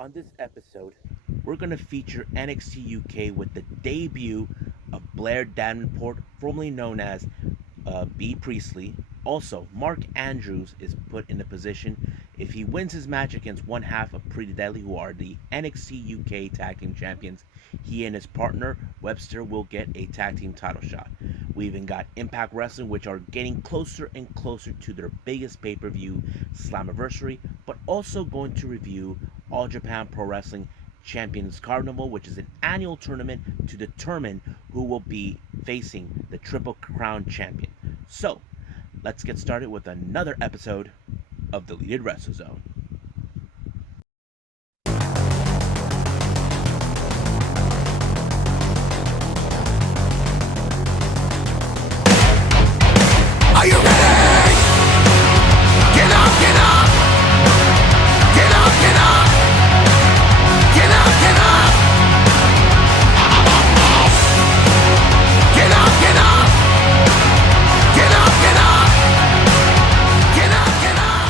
On this episode, we're going to feature NXT UK with the debut of Blair Davenport, formerly known as Bea Priestly. Also, Mark Andrews is put in a position if he wins his match against one half of Pretty Deadly, who are the NXT UK Tag Team Champions. He and his partner Webster will get a tag team title shot. We even got Impact Wrestling, which are getting closer and closer to their biggest pay-per-view, Slammiversary, but also going to review All Japan Pro Wrestling Champions Carnival, which is an annual tournament to determine who will be facing the Triple Crown Champion. So, let's get started with another episode of Deleted Wrestle Zone. Are you ready? Get up, get up! Get up, get up! Get up, get up! Get up, get up! Get up, get up! Get up, get up!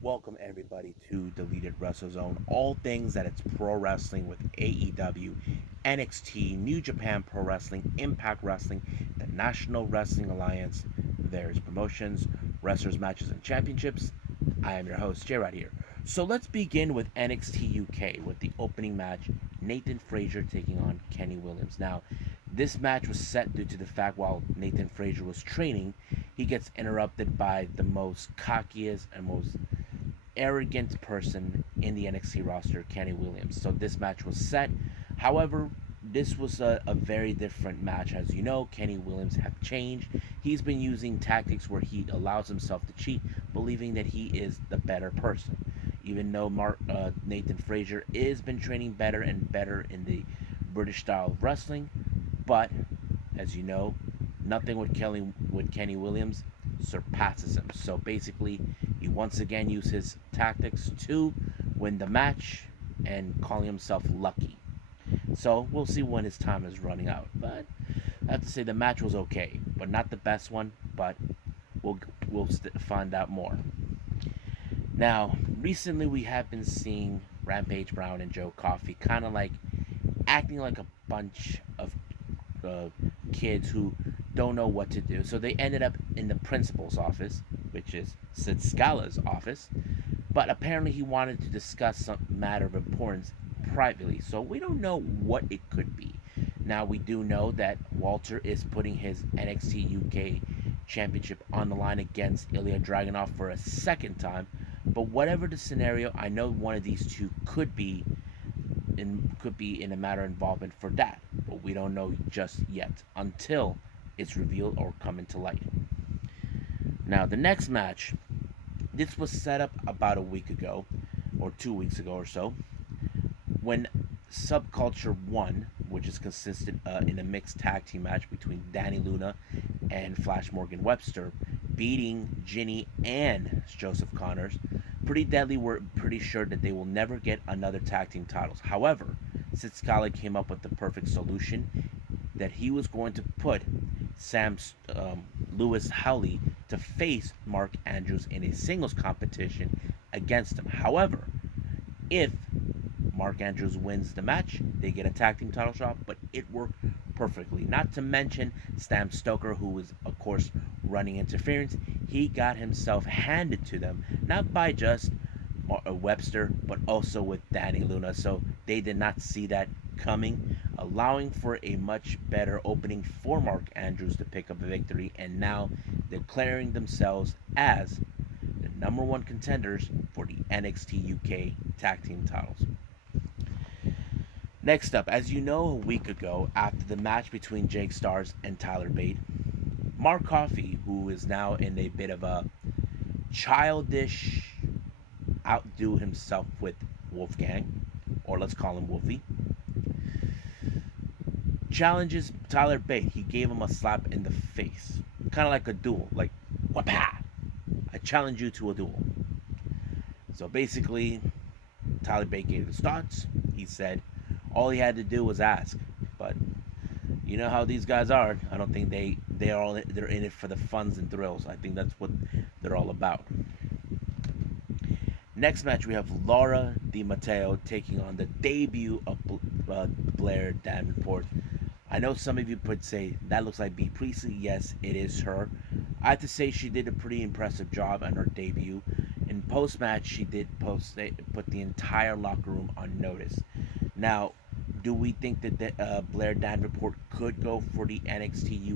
Welcome everybody to Deleted Wrestle Zone. All things that it's pro wrestling with AEW, NXT, New Japan Pro Wrestling, Impact Wrestling, the National Wrestling Alliance, various promotions, wrestlers, matches, and championships. I am your host, Jay, right here. So let's begin with NXT UK with the opening match, Nathan Frazier taking on Kenny Williams. Now, this match was set due to the fact while Nathan Frazier was training, he gets interrupted by the most cockiest and most arrogant person in the NXT roster, Kenny Williams. So this match was set. However, this was a very different match. As you know, Kenny Williams have changed. He's been using tactics where he allows himself to cheat, believing that he is the better person. Even though Nathan Frazier has been training better and better in the British style of wrestling, but as you know, nothing with Kenny Williams surpasses him. So basically, he once again used his tactics to win the match and calling himself lucky. So we'll see when his time is running out. But I have to say the match was okay, but not the best one. But we'll find out more. Now, recently we have been seeing Rampage Brown and Joe Coffey kind of like acting like a bunch of kids who don't know what to do. So they ended up in the principal's office, which is Sid Scala's office. But apparently he wanted to discuss some matter of importance privately. So we don't know what it could be. Now we do know that Walter is putting his NXT UK championship on the line against Ilya Dragunov for a second time. But whatever the scenario, I know one of these two could be in a matter of involvement for that, but we don't know just yet until it's revealed or come into light. Now the next match, this was set up about a week ago or 2 weeks ago or so, when Subculture won, which is consistent in a mixed tag team match between Danny Luna and Flash Morgan Webster, beating Ginny and Joseph Connors. Pretty Deadly were pretty sure that they will never get another tag team titles. However, Sid Scala came up with the perfect solution that he was going to put Sam Lewis Howley to face Mark Andrews in a singles competition against him. However, if Mark Andrews wins the match, they get a tag team title shot, but it worked perfectly. Not to mention Stam Stoker, who was, of course, running interference. He got himself handed to them, not by just Webster, but also with Danny Luna. So they did not see that coming, allowing for a much better opening for Mark Andrews to pick up a victory, and now declaring themselves as the number one contenders for the NXT UK tag team titles. Next up, as you know, a week ago, after the match between Jake Stars and Tyler Bate, Mark Coffey, who is now in a bit of a childish outdo himself with Wolfgang, or let's call him Wolfie, challenges Tyler Bate. He gave him a slap in the face, kind of like a duel, like, whapa! I challenge you to a duel. So basically, Tyler Bate gave his thoughts. He said all he had to do was ask, but you know how these guys are. I don't think they they're in it for the funs and thrills. I think that's what they're all about. Next match, we have Laura Di Matteo taking on the debut of Blair Davenport. I know some of you would say that looks like Bea Priestly. Yes, it is her. I have to say she did a pretty impressive job on her debut. In post match, she did put the entire locker room on notice. Now, do we think that Blair Davenport could go for the NXT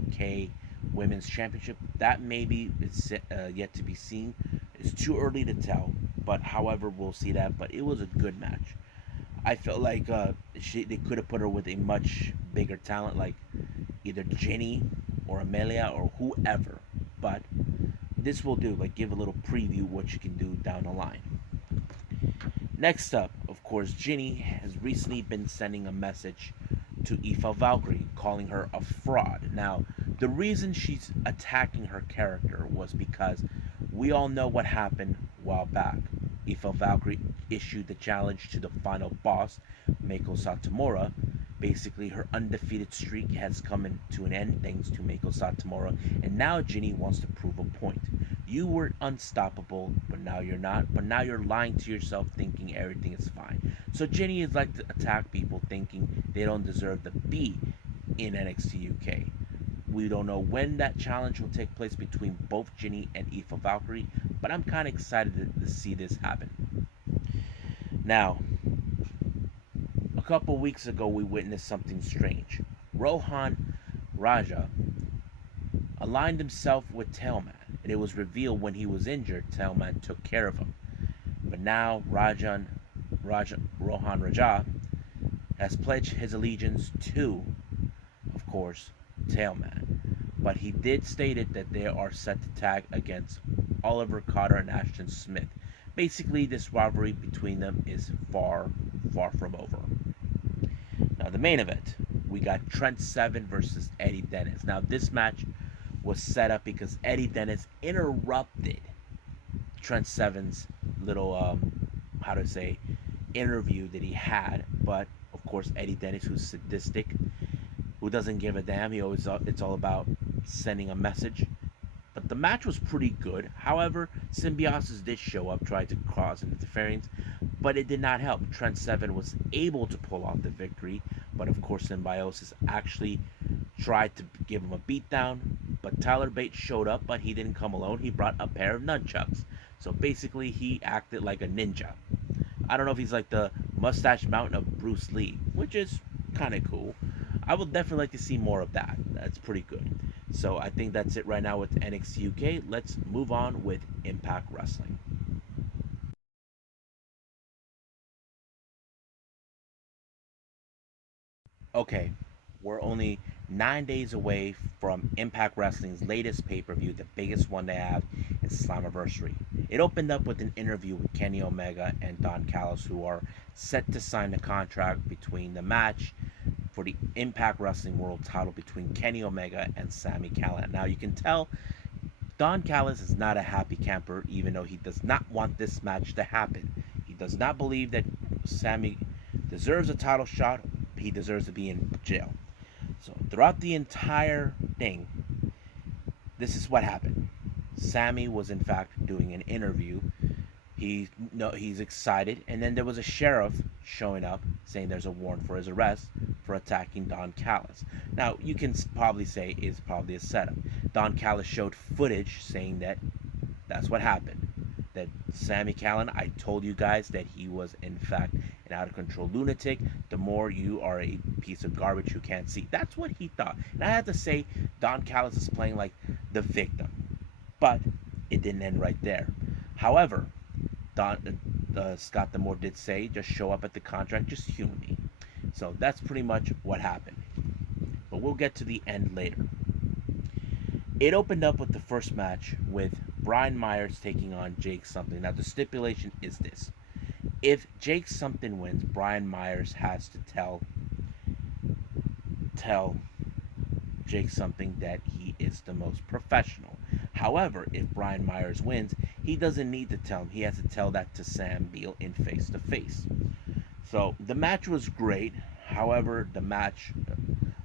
UK Women's Championship? That maybe is yet to be seen. It's too early to tell, but however, we'll see that. But it was a good match. I felt like they could have put her with a much bigger talent, like either Jenny or Amelia or whoever. But this will do. Like, give a little preview what you can do down the line. Next up, of course, Ginny has recently been sending a message to Aoife Valkyrie, calling her a fraud. Now, the reason she's attacking her character was because we all know what happened a while back. Aoife Valkyrie issued the challenge to the final boss, Meiko Satomura. Basically, her undefeated streak has come to an end thanks to Meiko Satomura, and now Ginny wants to prove a point. You were unstoppable, but now you're not. But now you're lying to yourself, thinking everything is fine. So Ginny is like to attack people, thinking they don't deserve to be in NXT UK. We don't know when that challenge will take place between both Ginny and Aoife Valkyrie, but I'm kind of excited to see this happen. Now, a couple weeks ago, we witnessed something strange. Rohan Raja aligned himself with Tailman, and it was revealed when he was injured, Tailman took care of him. But now Rohan Raja has pledged his allegiance to, of course, Tailman. But he did stated that they are set to tag against Oliver Carter and Ashton Smith. Basically, this rivalry between them is far, far from over. Now, the main event, we got Trent Seven versus Eddie Dennis. Now, this match was set up because Eddie Dennis interrupted Trent Seven's little, interview that he had. But, of course, Eddie Dennis, who's sadistic, who doesn't give a damn, it's all about sending a message. But the match was pretty good. However, Symbiosis did show up, tried to cause an interference, but it did not help. Trent Seven was able to pull off the victory, but of course Symbiosis actually tried to give him a beatdown. But Tyler Bates showed up, but he didn't come alone. He brought a pair of nunchucks. So basically, he acted like a ninja. I don't know if he's like the Mustache Mountain of Bruce Lee, which is kind of cool. I would definitely like to see more of that. That's pretty good. So I think that's it right now with NXT UK. Let's move on with Impact Wrestling. Okay, we're only 9 days away from Impact Wrestling's latest pay-per-view, the biggest one they have is Slammiversary. It opened up with an interview with Kenny Omega and Don Callis, who are set to sign a contract between the match for the Impact Wrestling World title between Kenny Omega and Sami Callihan. Now, you can tell Don Callis is not a happy camper, even though he does not want this match to happen. He does not believe that Sami deserves a title shot. He deserves to be in jail. So throughout the entire thing, this is what happened. Sami was in fact doing an interview. He's excited, and then there was a sheriff showing up saying there's a warrant for his arrest for attacking Don Callis. Now, you can probably say it's probably a setup. Don Callis showed footage saying that that's what happened. That Sami Callihan, I told you guys that he was in fact an out of control lunatic. The more you are a piece of garbage who can't see. That's what he thought. And I have to say, Don Callis is playing like the victim. But it didn't end right there. However, Scott D'Amore did say, just show up at the contract, just humor me. So that's pretty much what happened. But we'll get to the end later. It opened up with the first match with Brian Myers taking on Jake Something. Now, the stipulation is this. If Jake Something wins, Brian Myers has to tell Jake Something that he is the most professional. However, if Brian Myers wins, he doesn't need to tell him. He has to tell that to Sam Beal in face-to-face. So, the match was great. However,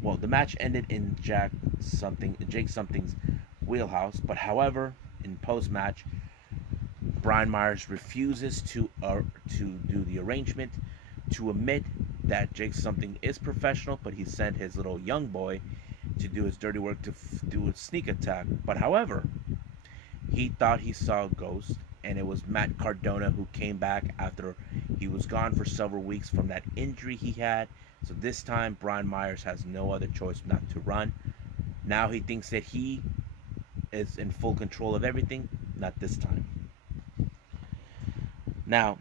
Well, the match ended in Jake Something's wheelhouse, but however, in post match, Brian Myers refuses to do the arrangement, to admit that Jake Something is professional, but he sent his little young boy to do his dirty work to do a sneak attack. But however, he thought he saw a ghost, and it was Matt Cardona who came back after he was gone for several weeks from that injury he had. So this time, Brian Myers has no other choice not to run. Now he thinks that he is in full control of everything. Not this time. Now,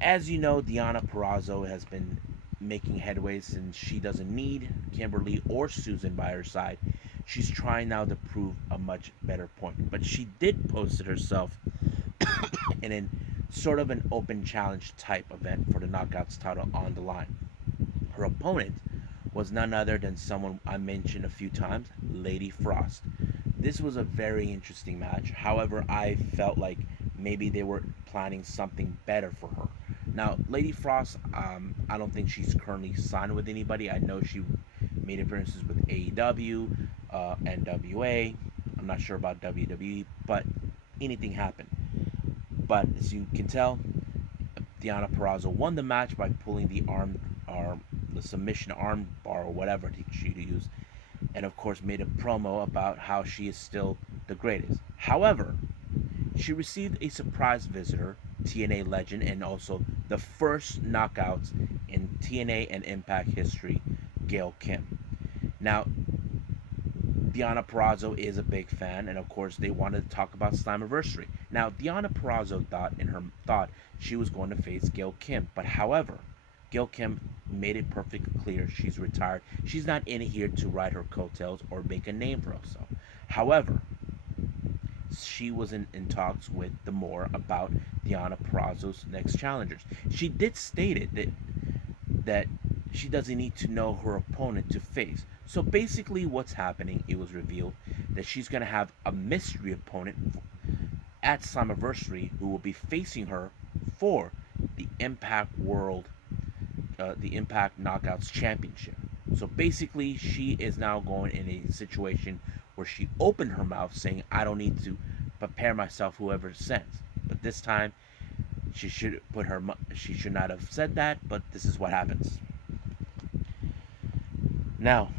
as you know, Deonna Purrazzo has been making headway since she doesn't need Kimberly or Susan by her side. She's trying now to prove a much better point. But she did post it herself in a sort of an open challenge type event for the Knockouts title on the line. Her opponent was none other than someone I mentioned a few times, Lady Frost. This was a very interesting match. However, I felt like maybe they were planning something better for her. Now, Lady Frost, I don't think she's currently signed with anybody. I know she made appearances with AEW, NWA. I'm not sure about WWE, but anything happened. But as you can tell, Deonna Purrazzo won the match by pulling the the submission arm bar or whatever she used, and of course made a promo about how she is still the greatest. However, she received a surprise visitor, TNA legend, and also the first knockouts in TNA and Impact history, Gail Kim. Now, Deonna Purrazzo is a big fan, and of course they wanted to talk about Slammiversary. Now, Deonna Purrazzo thought she was going to face Gail Kim, but however, Gail Kim made it perfectly clear she's retired. She's not in here to ride her coattails or make a name for herself. However, she was in talks with the more about Deonna Purrazzo's next challengers. She did state it that she doesn't need to know her opponent to face. So basically what's happening, it was revealed that she's going to have a mystery opponent at Slammiversary who will be facing her for the Impact Knockouts Championship. So basically she is now going in a situation where she opened her mouth saying, I don't need to prepare myself whoever sends. But this time she should not have said that, but this is what happens. Now,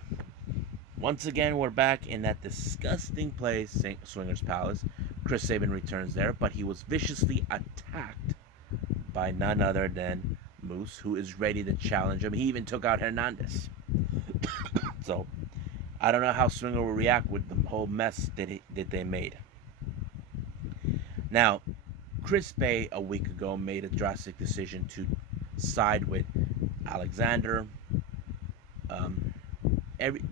once again, we're back in that disgusting place, Swingers Palace. Chris Sabin returns there, but he was viciously attacked by none other than Moose, who is ready to challenge him. He even took out Hernandez. So, I don't know how Swinger will react with the whole mess that they made. Now, Chris Bay a week ago made a drastic decision to side with Alexander,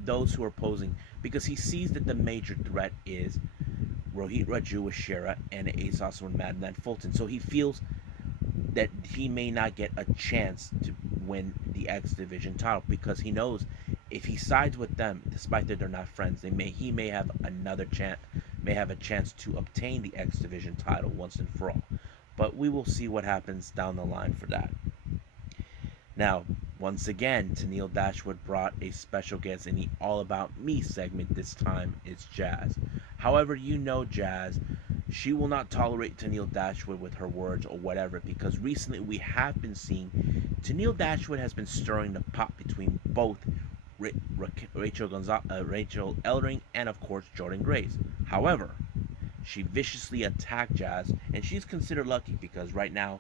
those who are opposing, because he sees that the major threat is Rohit Raju with Shera and Ace Austin with Madman Fulton. So he feels that he may not get a chance to win the X Division title, because he knows if he sides with them, despite that they're not friends, he may have a chance to obtain the X Division title once and for all. But we will see what happens down the line for that. Now, once again, Tenille Dashwood brought a special guest in the All About Me segment. This time it's Jazz. However, you know Jazz, she will not tolerate Tenille Dashwood with her words or whatever, because recently we have been seeing Tenille Dashwood has been stirring the pot between both Rachel Ellering and of course Jordan Grace. However, she viciously attacked Jazz, and she's considered lucky because right now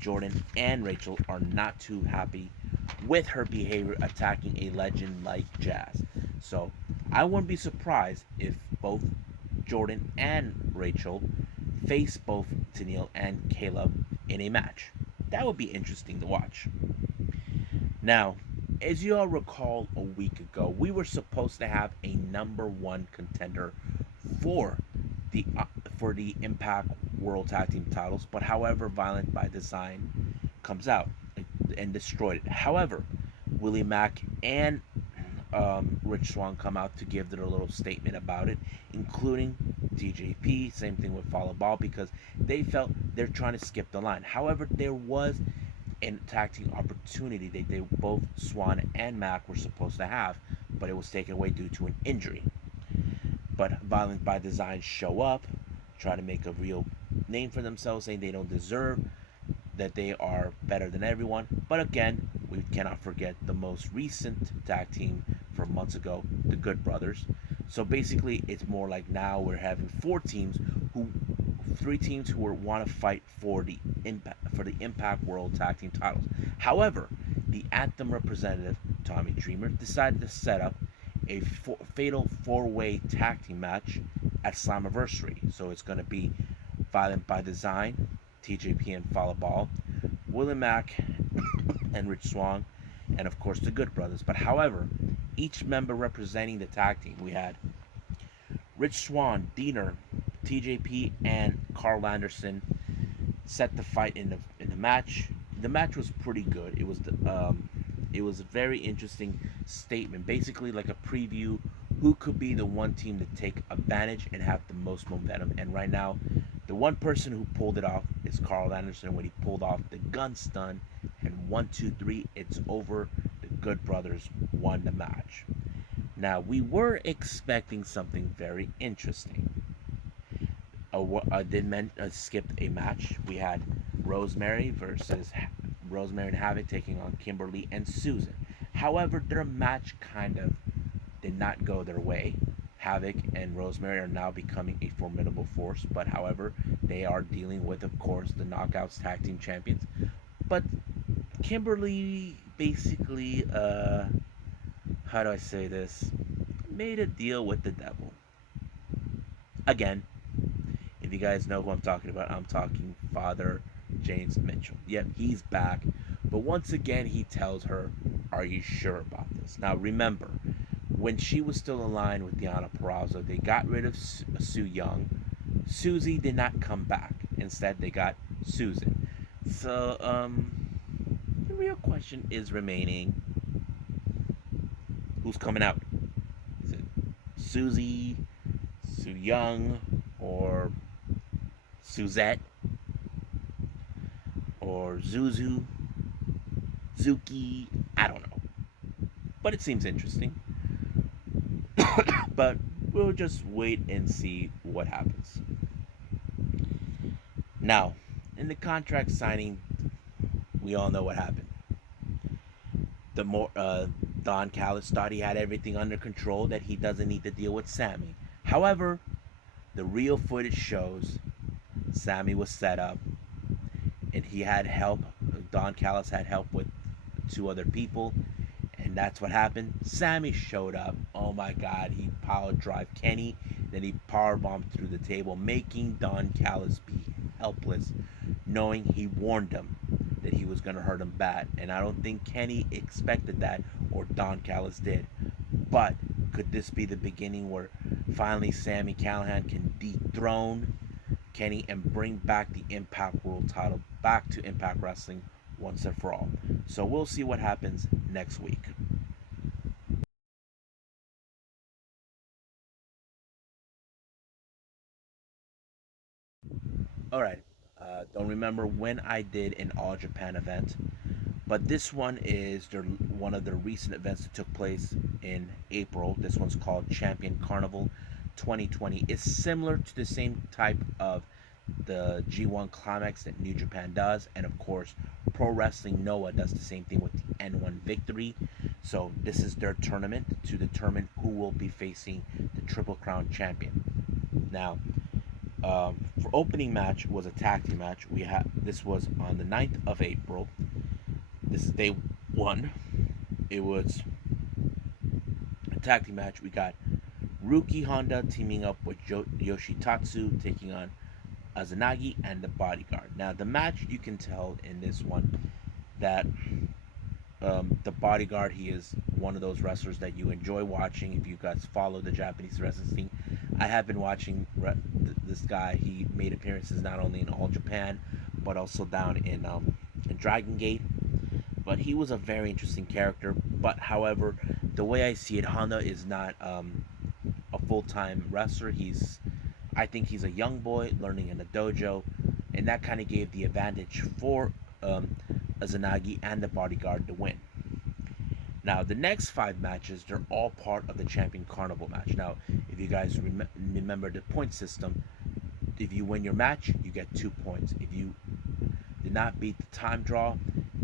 Jordan and Rachel are not too happy with her behavior attacking a legend like Jazz. So I wouldn't be surprised if both Jordan and Rachel face both Tenille and Caleb in a match. That would be interesting to watch. Now, as you all recall, a week ago we were supposed to have a number one contender for the Impact World Tag Team titles, but however, Violent by Design comes out and destroyed it. However, Willie Mack and Rich Swann come out to give their little statement about it, including TJP. Same thing with Follow Ball, because they felt they're trying to skip the line. However, there was an tag team opportunity that they both Swan and Mac were supposed to have, but it was taken away due to an injury. But Violent by Design show up, try to make a real name for themselves, saying they don't deserve, that they are better than everyone. But again, we cannot forget the most recent tag team from months ago, the Good Brothers. So basically, it's more like now we're having three teams who want to fight for the Impact World Tag Team titles. However, the Anthem representative Tommy Dreamer decided to set up a fatal four-way tag team match at Slammiversary. So it's going to be Violent by Design, TJP and Fall Ball, William Mack and Rich Swann, and of course the Good Brothers. But however, each member representing the tag team, we had Rich Swann, Diener, TJP, and Carl Anderson set the fight in the match. The match was pretty good. It was a very interesting statement, basically like a preview who could be the one team to take advantage and have the most momentum. And right now, the one person who pulled it off is Carl Anderson when he pulled off the gun stun, and 1, 2, 3, it's over. The Good Brothers won the match. Now, we were expecting something very interesting. I did skip a match. We had Rosemary and Havoc taking on Kimberly and Susan. However, their match kind of did not go their way. Havoc and Rosemary are now becoming a formidable force, but however, they are dealing with, of course, the Knockouts Tag Team Champions. But Kimberly basically, how do I say this? Made a deal with the devil. Again, if you guys know who I'm talking about, I'm talking Father James Mitchell. Yep, he's back. But once again, he tells her, are you sure about this? Now, remember, when she was still aligned with Deonna Purrazzo, they got rid of Su Yung. Susie did not come back. Instead, they got Susan. So, the real question is remaining, who's coming out? Is it Susie, Su Yung, or Suzette, or Zuzu, Zuki? I don't know. But it seems interesting. But we'll just wait and see what happens. Now, in the contract signing, we all know what happened. Don Callis thought he had everything under control, that he doesn't need to deal with Sammy. However, the real footage shows Sammy was set up, and he had help. Don Callis had help with 2 other people, and that's what happened. Sammy showed up. Oh my God, he power drive Kenny, then he power bombed through the table, making Don Callis be helpless, knowing he warned him that he was going to hurt him bad. And I don't think Kenny expected that, or Don Callis did. But could this be the beginning where finally Sami Callihan can dethrone Kenny and bring back the Impact World title back to Impact Wrestling once and for all? So we'll see what happens next week. Alright, don't remember when I did an All Japan event, but this one is one of the recent events that took place in April. This one's called Champion Carnival 2020. It's similar to the same type of the G1 Climax that New Japan does, and of course Pro Wrestling Noah does the same thing with the N1 Victory. So this is their tournament to determine who will be facing the Triple Crown champion. Now, for opening match was a tag team match. This was on the 9th of April. This is day 1. It was a tag team match. We got Ruki Honda teaming up with Yoshitatsu, taking on Azanagi and the Bodyguard. Now, the match, you can tell in this one that the Bodyguard, he is one of those wrestlers that you enjoy watching if you guys follow the Japanese wrestling scene. I have been watching this guy. He made appearances not only in All Japan, but also down in Dragon Gate. But he was a very interesting character. But however, the way I see it, Honda is not a full-time wrestler. I think he's a young boy learning in a dojo, and that kind of gave the advantage for Izanagi and the Bodyguard to win. Now, the next 5 matches, they're all part of the Champion Carnival match. Now, if you guys remember the point system, if you win your match, you get 2 points. If you did not beat the time draw,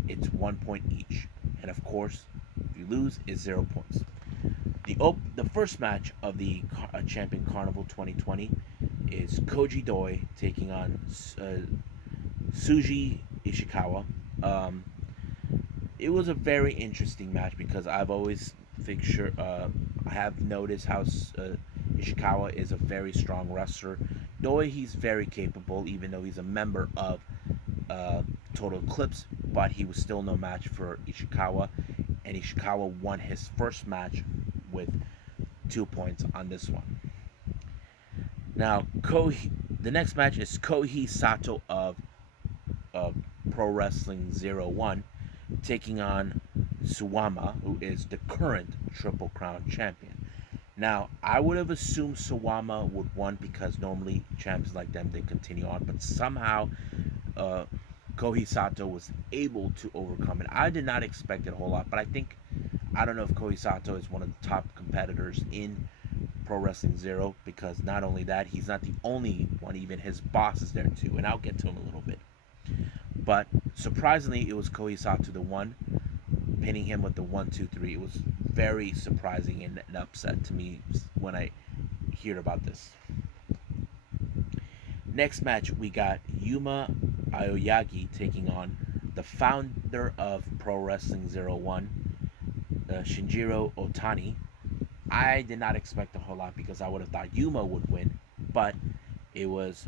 it's 1 point each. And of course, if you lose, it's 0 points. The first match of the Champion Carnival 2020 is Koji Doi taking on Suji Ishikawa. It was a very interesting match because I've always I have noticed how Ishikawa is a very strong wrestler. Doi, he's very capable, even though he's a member of Total Eclipse, but he was still no match for Ishikawa, and Ishikawa won his first match with 2 points on this one. Now, the next match is Kohei Sato of Pro Wrestling 01 taking on Suwama, who is the current Triple Crown champion. Now, I would have assumed Suwama would win because normally champions like them, they continue on, but somehow Kohei Sato was able to overcome it. I did not expect it a whole lot, but I don't know if Kohei Sato is one of the top competitors in Pro Wrestling Zero, because not only that, he's not the only one, even his boss is there too, and I'll get to him a little bit. But surprisingly, it was Kohei Sato the one, pinning him with the 1-2-3. It was very surprising and an upset to me when I heard about this. Next match, we got Yuma Aoyagi taking on the founder of Pro Wrestling 01, Shinjiro Otani. I did not expect a whole lot because I would have thought Yuma would win, but it was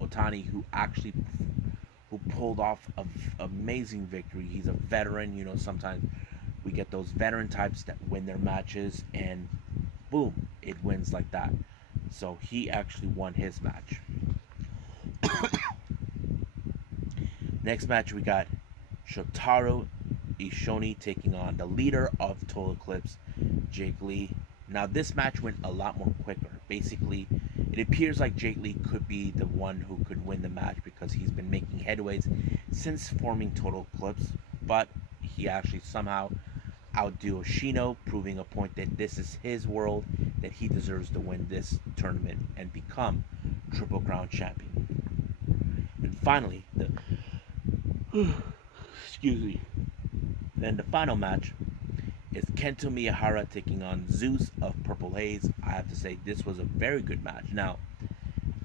Otani who pulled off an amazing victory. He's a veteran. You know, sometimes we get those veteran types that win their matches and boom, it wins like that. So he actually won his match. Next match, we got Shotaro Ishoni taking on the leader of Total Eclipse, Jake Lee. Now, this match went a lot more quicker. Basically, it appears like Jake Lee could be the one who could win the match because he's been making headways since forming Total Eclipse, but he actually somehow outdo Oshino, proving a point that this is his world, that he deserves to win this tournament and become Triple Crown champion. And finally, then the final match is Kento Miyahara taking on Zeus of Purple Haze. I have to say, this was a very good match. Now,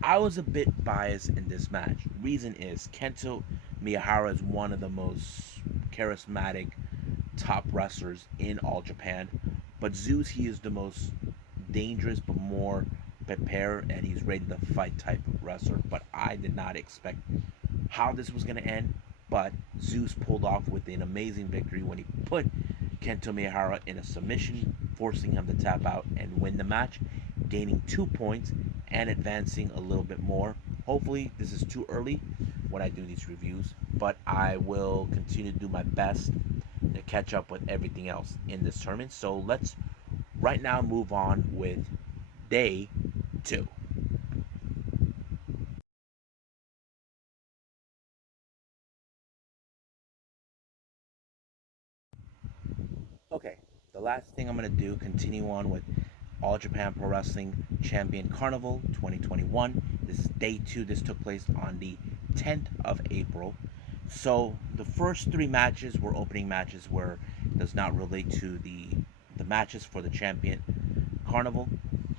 I was a bit biased in this match. Reason is, Kento Miyahara is one of the most charismatic top wrestlers in all Japan. But Zeus, he is the most dangerous but more prepared, and he's ready to fight type of wrestler. But I did not expect how this was going to end. But Zeus pulled off with an amazing victory when he put Kento Miyahara in a submission, forcing him to tap out and win the match, gaining 2 points and advancing a little bit more. Hopefully, this is too early when I do these reviews, but I will continue to do my best to catch up with everything else in this tournament. So let's right now move on with day 2. Okay, the last thing I'm going to do, continue on with All Japan Pro Wrestling Champion Carnival 2021. This is day 2. This took place on the 10th of April. So the first 3 matches were opening matches where it does not relate to the matches for the Champion Carnival.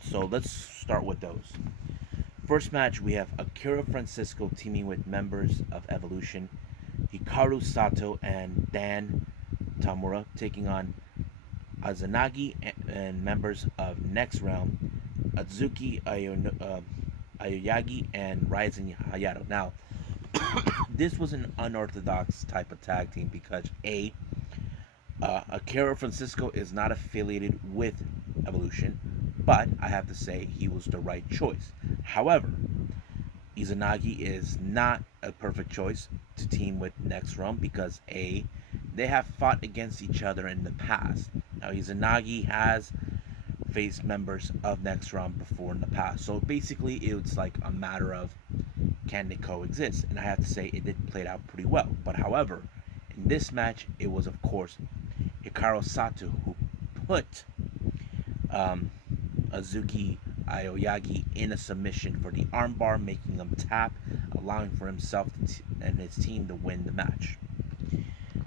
So let's start with those. First match, we have Akira Francisco teaming with members of Evolution, Hikaru Sato and Dan Tamura, taking on Izanagi and members of Next Realm, Atsuki Aoyagi and Ryzen Hayato. Now, this was an unorthodox type of tag team because Akira Francisco is not affiliated with Evolution, but I have to say he was the right choice. However, Izanagi is not a perfect choice to team with Next Realm because they have fought against each other in the past. Now, Izanagi has faced members of Next Realm before in the past, so basically it's like a matter of can they coexist? And I have to say it did play out pretty well. But however, in this match, it was of course Hikaru Sato who put Azuki Aoyagi in a submission for the armbar, making him tap, allowing for himself and his team to win the match.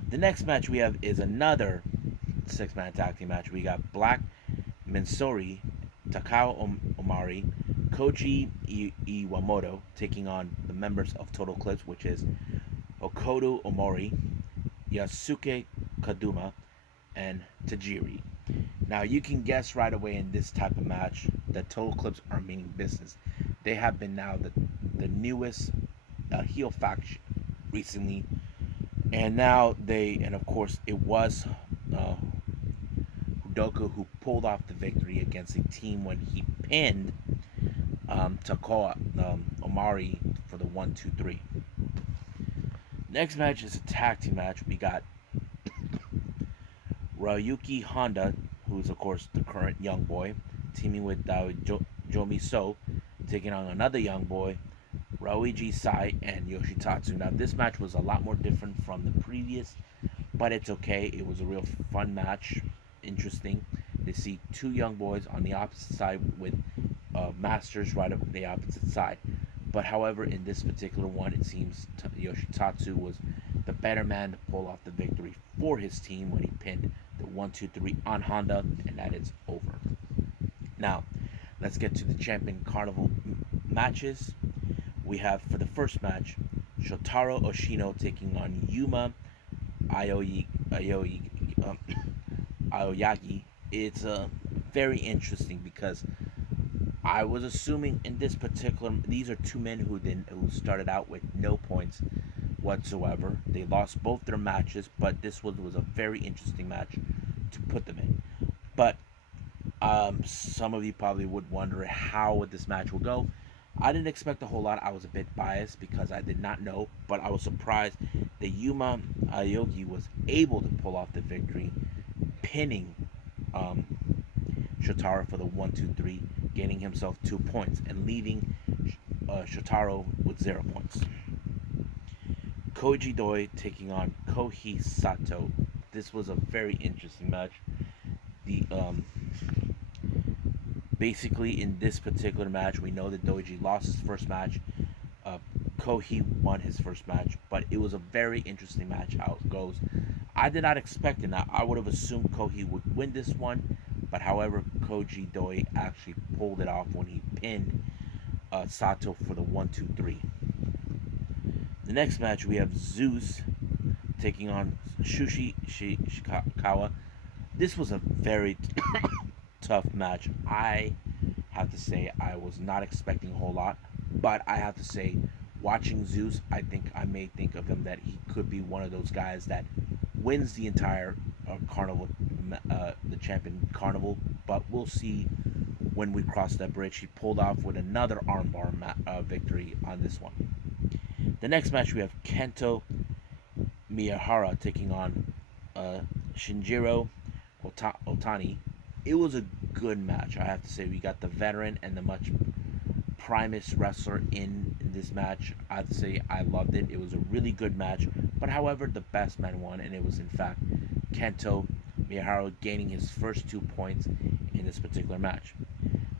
The next match we have is another six-man tag team match. We got Black Minsori, Takao Omari, Koji Iwamoto taking on the members of Total Eclipse, which is Okodo Omori, Yasuke Kaduma, and Tajiri. Now you can guess right away in this type of match that Total Eclipse are meaning business. They have been now the newest heel faction recently, and now and of course it was Udoka who pulled off the victory against a team when he pinned Takao Omari for the 1-2-3. Next match is a tag team match. We got Ryuki Honda, who is of course the current young boy, teaming with Jomi So, taking on another young boy, Ryoji Sai and Yoshitatsu. Now this match was a lot more different from the previous, but it's okay. It was a real fun match, interesting. They see two young boys on the opposite side with masters right up the opposite side. But however, in this particular one, it seems Yoshitatsu was the better man to pull off the victory for his team when he pinned the 1-2-3 on Honda, and that is over. Now, let's get to the Champion Carnival matches. We have for the first match, Shotaro Oshino taking on Yuma Aoyagi. It's very interesting because I was assuming in this particular, these are two men who started out with no points whatsoever. They lost both their matches, but this was a very interesting match to put them in. But some of you probably would wonder how this match will go. I didn't expect a whole lot. I was a bit biased because I did not know, but I was surprised that Yuma Aoyagi was able to pull off the victory, pinning Shotaro for the 1-2-3, gaining himself 2 points and leaving Shotaro with 0 points. Koji Doi taking on Kohei Sato. This was a very interesting match. The basically in this particular match, we know that Doji lost his first match. Kohei won his first match, but it was a very interesting match how it goes. I did not expect it. Now, I would have assumed Kohei would win this one, but however, Koji Doi actually pulled it off when he pinned Sato for the 1-2-3. The next match, we have Zeus taking on Shushi Shikawa. This was a very tough match. I have to say I was not expecting a whole lot, but I have to say, watching Zeus, I may think of him that he could be one of those guys that wins the entire carnival, the Champion Carnival. But we'll see when we cross that bridge. He pulled off with another armbar victory on this one. The next match we have Kento Miyahara taking on Shinjiro Otani. It was a good match, I have to say. We got the veteran and the much primus wrestler in this match. I have to say I loved it. It was a really good match. But however, the best man won, and it was in fact Kento Miyahara gaining his first 2 points in this particular match.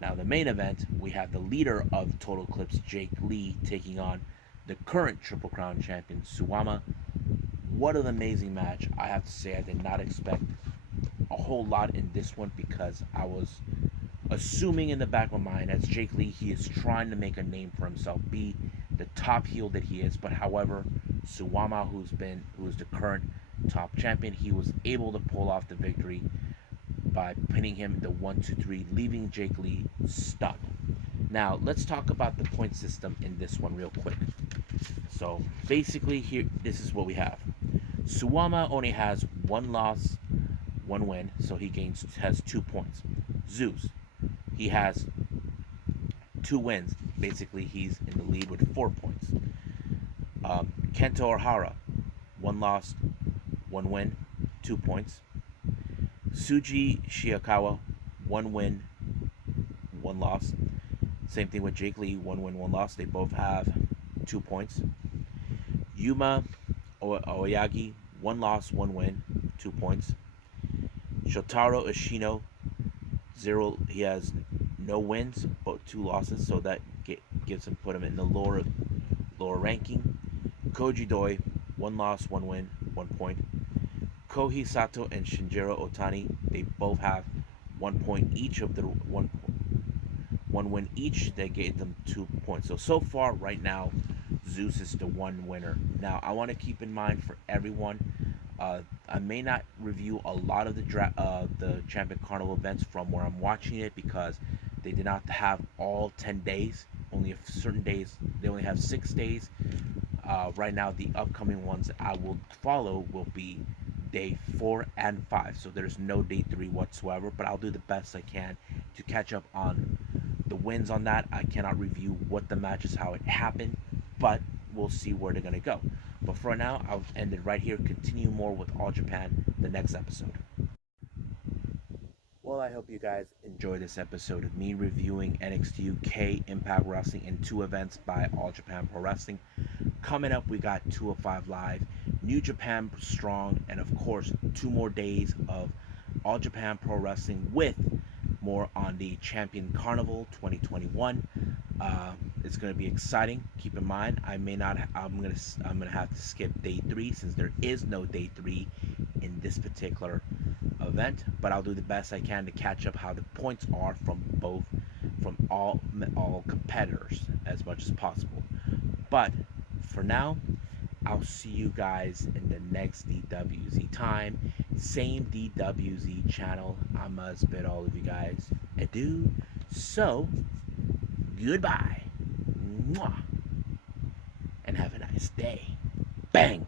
Now the main event, we have the leader of Total Eclipse, Jake Lee, taking on the current Triple Crown champion, Suwama. What an amazing match. I have to say I did not expect a whole lot in this one because I was assuming in the back of my mind, as Jake Lee, he is trying to make a name for himself, be the top heel that he is. But however, Suwama, who is the current top champion, he was able to pull off the victory by pinning him the 1-2-3, leaving Jake Lee stunned. Now let's talk about the point system in this one real quick. So basically here, this is what we have. Suwama only has 1 loss, 1 win, so he has 2 points. Zeus, he has 2 wins. Basically, he's in the lead with 4 points. Kento Ohara, 1 loss, 1 win, 2 points. Suji Shikawa, 1 win, 1 loss. Same thing with Jake Lee, 1 win, 1 loss. They both have 2 points. Yuma Aoyagi, 1 loss, 1 win, 2 points. Shotaro Ishino, 0. He has no wins but 2 losses, so that gives him put him in the lower ranking. Koji Doi, 1 loss, 1 win, 1 point. Kohei Sato and Shinjiro Otani, they both have 1 point each of the one win each. They gave them 2 points. So far right now, Zeus is the one winner. Now I want to keep in mind for everyone, I may not review a lot of the Champion Carnival events from where I'm watching it, because they did not have all 10 days. Only certain days. They only have 6 days. Right now, the upcoming ones I will follow will be day 4 and 5. So there's no day 3 whatsoever. But I'll do the best I can to catch up on the wins on that. I cannot review what the matches, how it happened, but we'll see where they're gonna go. But for now, I'll end it right here. Continue more with All Japan the next episode. Well, I hope you guys enjoy this episode of me reviewing NXT UK, Impact Wrestling, and 2 events by All Japan Pro Wrestling. Coming up, we got 205 Live, New Japan Strong, and of course, 2 more days of All Japan Pro Wrestling with more on the Champion Carnival 2021. It's going to be exciting. Keep in mind, I'm gonna have to skip day 3 since there is no day 3 in this particular event. But I'll do the best I can to catch up how the points are from all competitors as much as possible. But for now, I'll see you guys in the next DWZ time. Same DWZ channel. I must bid all of you guys adieu. So, goodbye. Mwah. And have a nice day. Bang.